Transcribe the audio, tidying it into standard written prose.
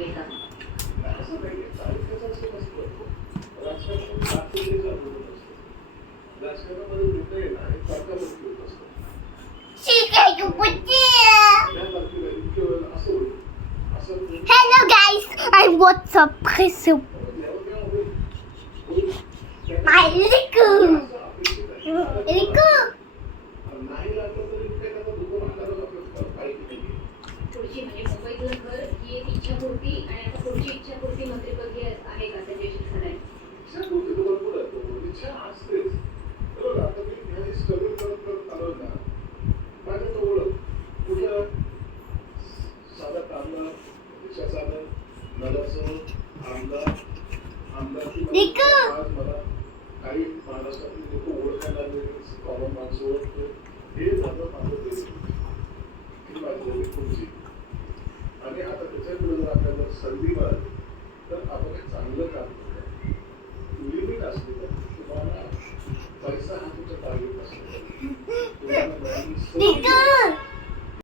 येतात. असं नाही तालुक्याचं असं नसतं. राजकारणामध्ये आतुरतेचा बोलत असतो. राजकारणामध्ये निर्णय ना हे तर्कावरती होत असतो. Hello guys, and what's up? My Riku. Riku. पुढची म्हणजे मुंबईतलं घर ही एक इच्छापूर्ती आणि आता पुढची इच्छापूर्ती मंत्रिपदी आहे का संजय शिरसाट? इच्छापूर्ती तर भरपूर आहे. इच्छा असतेच. बरोबर आता मी ह्याची स्ट्रगल करत आलो ना. माझ्या जवळ कुठं साधा कामगार, रिक्षा चालक, नगरसेवक, आमदार आज मला काही महाराष्ट्रातील लोक ओळखायला लागले, कॉमन माणसं ओळखतो. हे झालं माझं बेसिक. ही माझी पुढची. आणि आता त्याच्यापुढे जर आपल्याला संधी मिळाली तर आपण एक चांगलं काम करूया. लिमिट असते का तुम्हाला पैसा हा तुमचा टार्गेट असतो. तुम्हाला